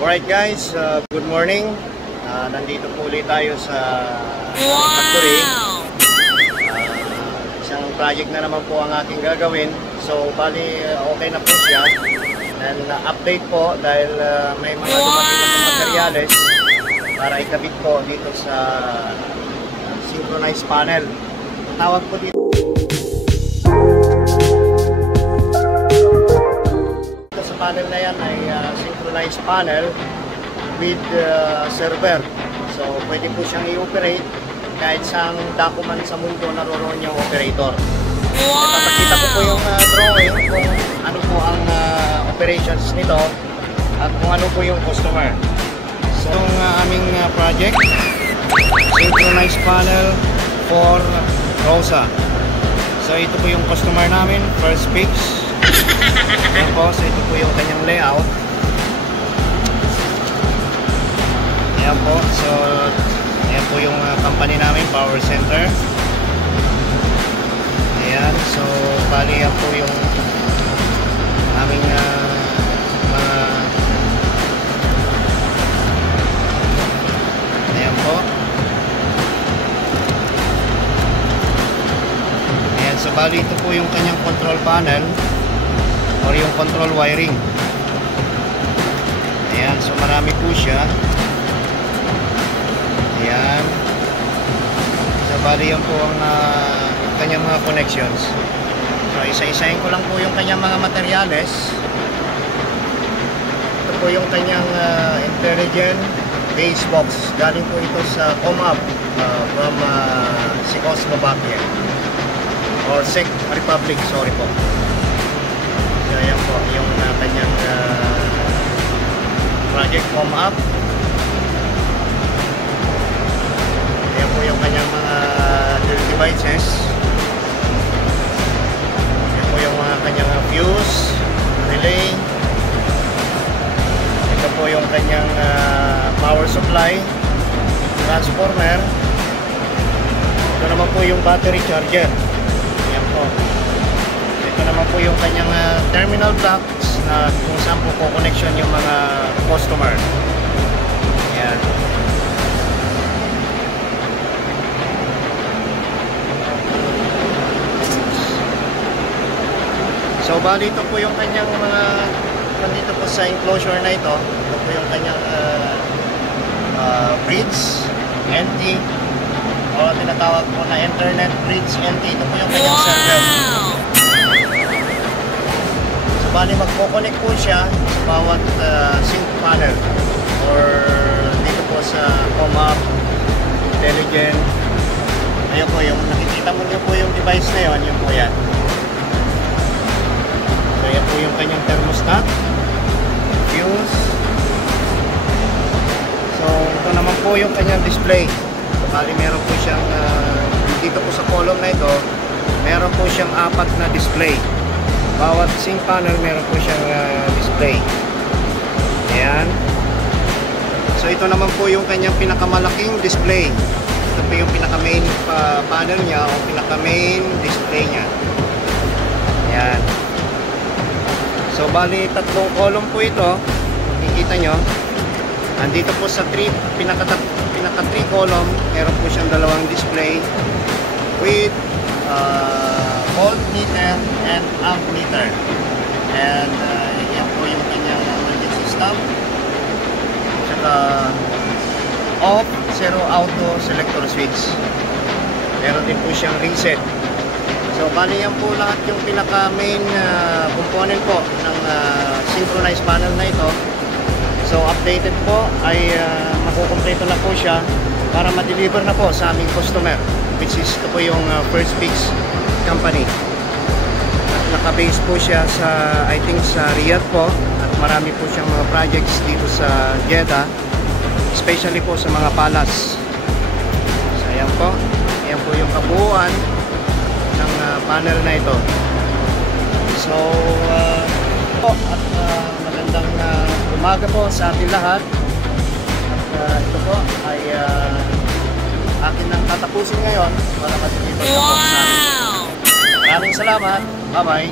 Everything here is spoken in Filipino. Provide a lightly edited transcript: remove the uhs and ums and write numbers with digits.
Alright guys, good morning. Nandito po ulit tayo sa factory. Isang project na naman po ang aking gagawin. So bali okay na po siya. And update po dahil may mga dumating na materyales para ikabit po dito sa synchronized panel. Tawag po dito sa panel na yan ay synchronized panel with server. So pwede po siyang i-operate kahit saang document sa mundo naroon yung operator. Ipapakita ko po yung drawing kung ano po ang operations nito at kung ano po yung customer. So itong aming project, synchronized panel for Rosa. So ito po yung customer namin, First Fix. Ayan po, so ito po yung kanyang layout. Ayan po, so ayan po yung company namin, Power Center. Ayan, so bali yan po yung aming mga ayan po. Ayan, so bali ito po yung kanyang control panel or yung control wiring. Ayan, so marami po siya. Ayan, so bali yan po ang kanyang mga connections. So isa-isahin ko lang po yung kanyang mga materyales. Ito po yung kanyang intelligent base box. Galing po ito sa COMAB from Czechoslovakia or Czech Republic, sorry po. So ayan po yung kanyang project COMAB. Ayan po yung kanyang mga devices. Yung mga kanyang fuse, relay. Ito po yung kanyang power supply, transformer. Ito naman po yung battery charger. Ayan po. Ito naman po yung kanyang terminal blocks na kung saan po connection yung mga customer. Ayan. So bali ito po yung kanyang mga nandito po sa enclosure na ito. Ito po yung kanyang bridge NT o tinatawag po na internet bridge NT. Ito po yung kanyang server. So bali magko-connect po siya sa bawat sync panel or dito po sa COMAB intelligent. Ayun po yung nakikita mo niyo po yung device na yun, yun po yan. Ayan po yung kanyang thermostat, fuse. So ito naman po yung kanyang display. Bali meron po siyang dito po sa column na ito, meron po siyang 4 na display. Bawat sync panel meron po siyang display. Ayan. So ito naman po yung kanyang pinakamalaking display. Ito po yung pinaka main panel niya o pinaka main display niya. Ayan. So bali tatlong column po ito. Nakikita nyo. Andito po sa pinaka 3 column, meron po siyang dalawang display with voltmeter and ammeter. And yan po yung kanyang emergency stop. Tsaka off, zero auto selector switch. Meron din po siyang reset. So bali yan po lahat yung pinaka main component po ng synchronized panel na ito. So updated po ay makukumpleto na po siya para ma-deliver na po sa aming customer, which is ito po yung First Fix company. At naka-base po siya sa I think sa Riyadh po at marami po siyang mga projects dito sa Jeddah, especially po sa mga palace. So ayan po. Ayan po yung kabuuan ng panel na ito. So at magandang umaga po sa ating lahat. At ito po ay akin nang tatapusin ngayon para ma-deliver na po sa amin. Maraming salamat. Bye bye.